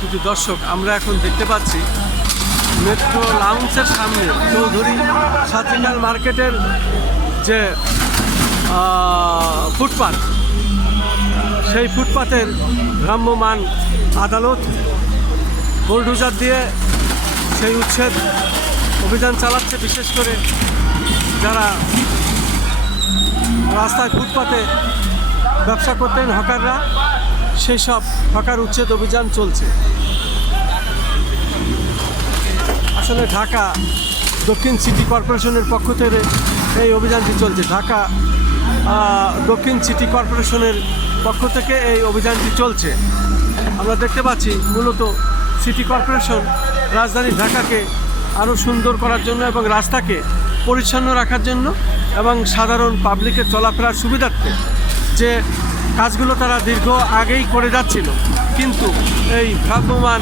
শুধু দর্শক, আমরা এখন দেখতে পাচ্ছি মেট্রো লাউন্সের সামনে চৌধুরী সার্জিক্যাল মার্কেটের যে ফুটপাথ, সেই ফুটপাথের ভ্রাম্যমাণ আদালত বুলডোজার দিয়ে সেই উচ্ছেদ অভিযান চালাচ্ছে। বিশেষ করে যারা রাস্তায় ফুটপাতে ব্যবসা করতেন হকাররা, সেই সব হকার উচ্ছেদ অভিযান চলছে। আসলে ঢাকা দক্ষিণ সিটি কর্পোরেশনের পক্ষ থেকে এই অভিযানটি চলছে। ঢাকা দক্ষিণ সিটি কর্পোরেশনের পক্ষ থেকে এই অভিযানটি চলছে। আমরা দেখতে পাচ্ছি মূলত সিটি কর্পোরেশন রাজধানী ঢাকাকে আরও সুন্দর করার জন্য এবং রাস্তাকে পরিচ্ছন্ন রাখার জন্য এবং সাধারণ পাবলিকের চলাফেরার সুবিধার্থে যে কাজগুলো তারা দীর্ঘ আগেই করে যাচ্ছিল, কিন্তু এই ভ্রাম্যমাণ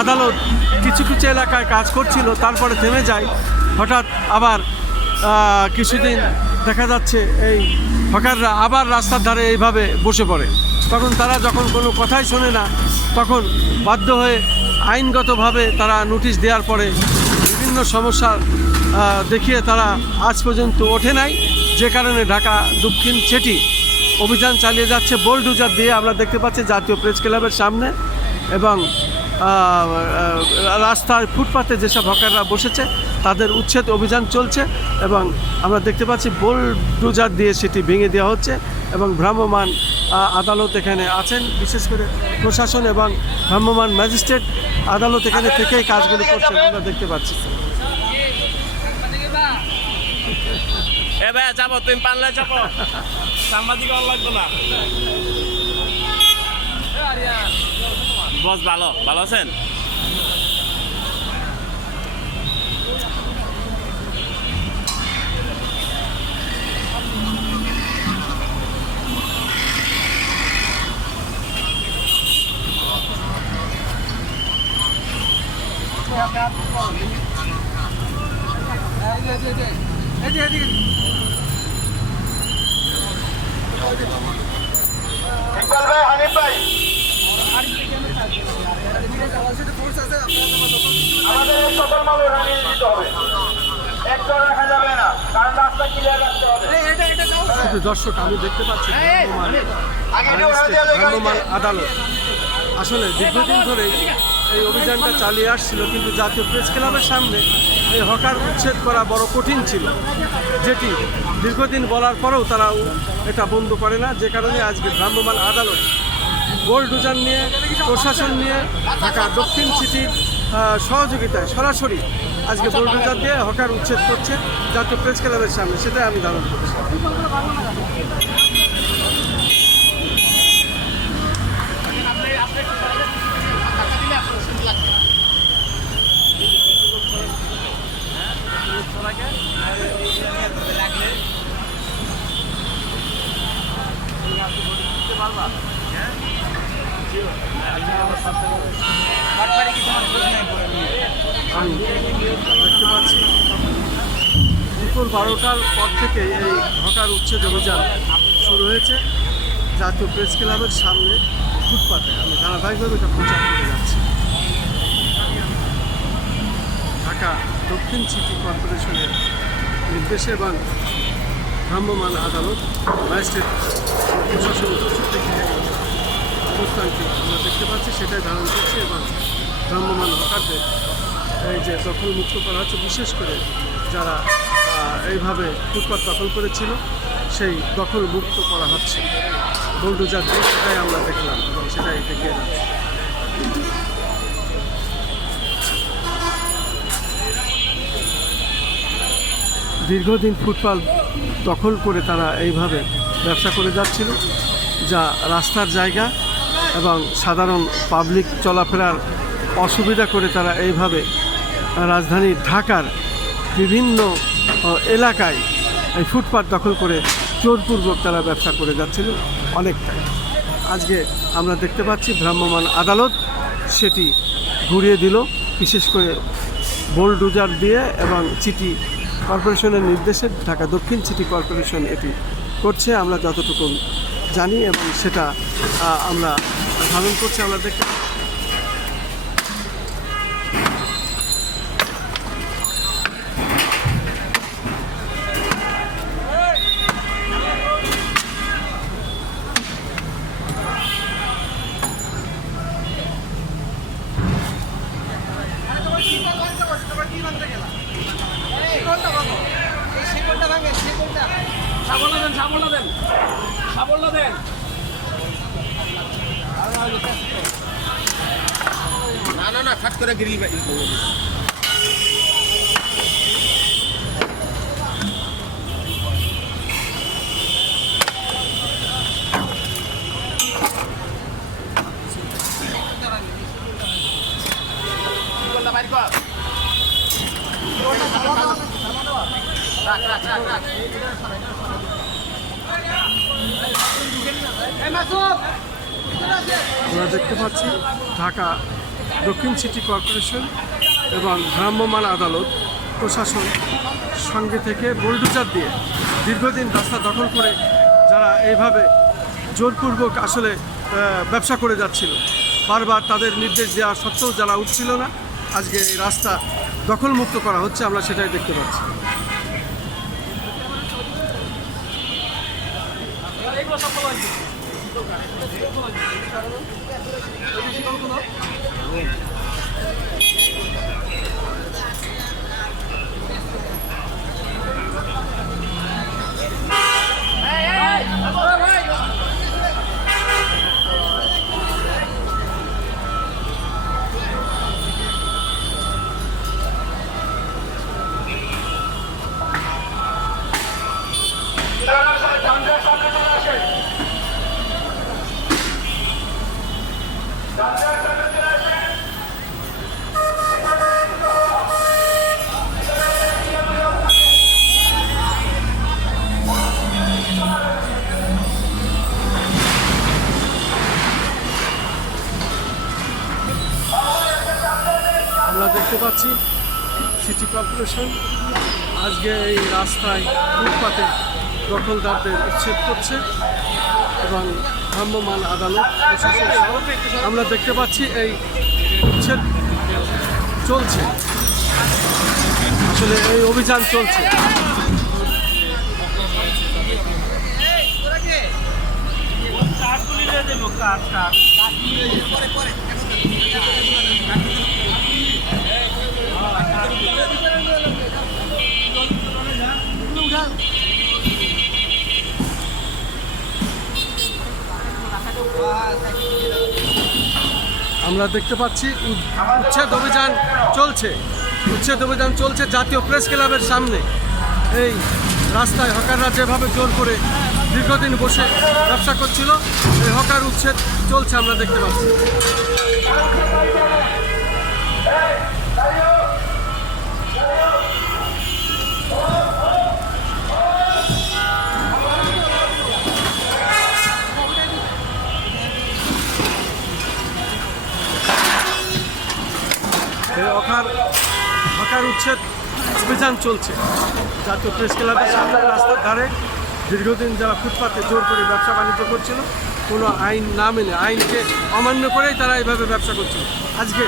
আদালত কিছু কিছু এলাকায় কাজ করছিল, তারপরে থেমে যায়। হঠাৎ আবার কিছুদিন দেখা যাচ্ছে এই হকাররা আবার রাস্তার ধারে এইভাবে বসে পড়ে। তখন তারা যখন কোনো কথাই শোনে না, তখন বাধ্য হয়ে আইনগতভাবে তারা নোটিশ দেওয়ার পরে বিভিন্ন সমস্যা দেখিয়ে তারা আজ পর্যন্ত ওঠে নাই, যে কারণে ঢাকা দক্ষিণ সিটি অভিযান চালিয়ে যাচ্ছে বুলডোজার দিয়ে। আমরা দেখতে পাচ্ছি জাতীয় প্রেস ক্লাবের সামনে এবং রাস্তার ফুটপাতে যেসব হকাররা বসেছে তাদের উচ্ছেদ অভিযান চলছে এবং আমরা দেখতে পাচ্ছি বুলডোজার দিয়ে সেটি ভেঙে দেওয়া হচ্ছে এবং ভ্রাম্যমাণ আদালত এখানে আছেন। বিশেষ করে প্রশাসন এবং ভ্রাম্যমাণ ম্যাজিস্ট্রেট আদালত এখানে থেকেই কাজগুলি করছেন আমরা দেখতে পাচ্ছি। যাবো তুমি পারলে যাবো, সাংবাদিক লাগতো না। বস ভালো ভালো আছেন? হানিফ ভাই, আমাদের সকল মাল নিয়ে দিতে হবে, একটু রাখা যাবে না, কারণ রাস্তা ক্লিয়ার রাখতে হবে। শুধু দর্শক, আমি দেখতে পাচ্ছি ভ্রাম্যমাণ আদালত আসলে দীর্ঘদিন ধরে এই অভিযানটা চালিয়ে আসছিল, কিন্তু জাতীয় প্রেস ক্লাবের সামনে এই হকার উচ্ছেদ করা বড় কঠিন ছিল, যেটি দীর্ঘদিন বলার পরেও তারা এটা বন্ধ করে না। যে কারণে আজকে ভ্রাম্যমাণ আদালত বুলডোজার নিয়ে, প্রশাসন নিয়ে, ঢাকা দক্ষিণ সিটির সহযোগিতায় সরাসরি আজকে বুলডোজার দিয়ে হকার উচ্ছেদ করছে জাতীয় প্রেস ক্লাবের সামনে, সেটাই আমি ধারণ করছি। আমি দেখতে পাচ্ছি দুপুর 12টার পর থেকে এই হকার উচ্ছেদ অভিযান শুরু হয়েছে জাতীয় প্রেস ক্লাবের সামনে ফুটপাতে। আমি ধারাবাহিকভাবে এটা প্রচার করে যাচ্ছি। ঢাকা দক্ষিণ সিটি কর্পোরেশনের নির্দেশে এবং ভ্রাম্যমাণ আদালত, ম্যাজিস্ট্রেট, প্রশাসন থেকে অবস্থানটি আমরা দেখতে পাচ্ছি, সেটাই ধারণ করছে এবং ভ্রাম্যমাণ হকারদের এই যে দখল মুক্ত করা হচ্ছে, বিশেষ করে যারা এইভাবে ফুটপাত দখল করেছিল সেই দখল মুক্ত করা হচ্ছে বুলডোজার দিয়ে, সেটাই আমরা দেখলাম এবং সেটাই দেখিয়ে যাচ্ছে। দীর্ঘদিন ফুটপাত দখল করে তারা এইভাবে ব্যবসা করে যাচ্ছিল, যা রাস্তার জায়গা এবং সাধারণ পাবলিক চলাফেরার অসুবিধা করে তারা এইভাবে রাজধানী ঢাকার বিভিন্ন এলাকায় এই ফুটপাত দখল করে জোরপূর্বক তারা ব্যবসা করে যাচ্ছিল অনেকটাই। আজকে আমরা দেখতে পাচ্ছি ভ্রাম্যমাণ আদালত সেটি ঘুরিয়ে দিল, বিশেষ করে বুলডোজার দিয়ে এবং সিটি কর্পোরেশনের নির্দেশে ঢাকা দক্ষিণ সিটি কর্পোরেশন এটি করছে আমরা যতটুকু জানি এবং সেটা আমরা ধারণ করছি। আমরা দেখতে সাবলটা দেন, সাবলটা দেন, সাবলটা দেন। না খাট করে গ্রিল ভাই আমরা দেখতে পাচ্ছি ঢাকা দক্ষিণ সিটি কর্পোরেশন এবং ভ্রাম্যমাণ আদালত প্রশাসন সঙ্গে থেকে বুলডোজার দিয়ে দীর্ঘদিন রাস্তা দখল করে যারা এইভাবে জোরপূর্বক আসলে ব্যবসা করে যাচ্ছিল, বারবার তাদের নির্দেশ দেওয়া সত্ত্বেও যারা উঠছিল না, আজকে এই রাস্তা দখলমুক্ত করা হচ্ছে, আমরা সেটাই দেখতে পাচ্ছি। জানজার সামনে চলে আসেন, জানজার সামনে চলে আসেন। আমরা দেখতে পাচ্ছি সিটি কর্পোরেশন আজকে এই রাস্তায় ফুটপাতে দখলদারদের উচ্ছেদ করছে এবং ভ্রাম্যমাণ আদালত প্রশাসন সহ আমরা দেখতে পাচ্ছি এই উচ্ছেদ চলছে, আসলে এই অভিযান চলছে। কাঠ তুলিলে দেব, কাঠ কাঠ। আমরা দেখতে পাচ্ছি উচ্ছেদ অভিযান চলছে জাতীয় প্রেস ক্লাবের সামনে। এই রাস্তায় হকাররা যেভাবে জোর করে দীর্ঘদিন বসে ব্যবসা করছিল, এই হকার উচ্ছেদ চলছে, আমরা দেখতে পাচ্ছি। এই হকার উচ্ছেদ অভিযান চলছে জাতীয় প্রেস ক্লাবের সামনে রাস্তার ধারে। দীর্ঘদিন যারা ফুটপাতে জোর করে ব্যবসা বাণিজ্য করছিল, কোনো আইন না মেনে, আইনকে অমান্য করেই তারা এইভাবে ব্যবসা করছিল, আজকে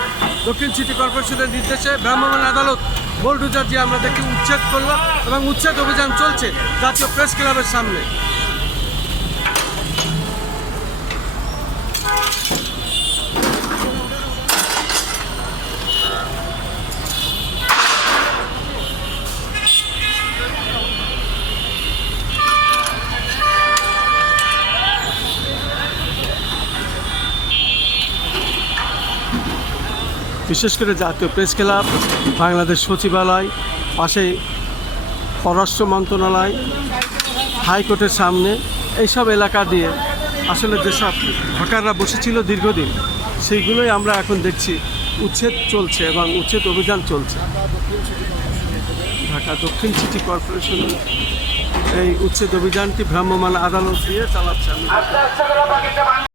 দক্ষিণ সিটি কর্পোরেশনের নির্দেশে ভ্রাম্যমাণ আদালত বুলডোজার দিয়ে আমরা দেখি উচ্ছেদ করলো এবং উচ্ছেদ অভিযান চলছে জাতীয় প্রেস ক্লাবের সামনে। বিশেষ করে জাতীয় প্রেস ক্লাব, বাংলাদেশ সচিবালয়, পাশে পররাষ্ট্র মন্ত্রণালয়, হাইকোর্টের সামনে, এইসব এলাকা দিয়ে আসলে যেসব হকাররা বসেছিল দীর্ঘদিন, সেইগুলোই আমরা এখন দেখছি উচ্ছেদ চলছে এবং উচ্ছেদ অভিযান চলছে। ঢাকা দক্ষিণ সিটি কর্পোরেশনের এই উচ্ছেদ অভিযানটি ভ্রাম্যমাণ আদালত দিয়ে চালাচ্ছে।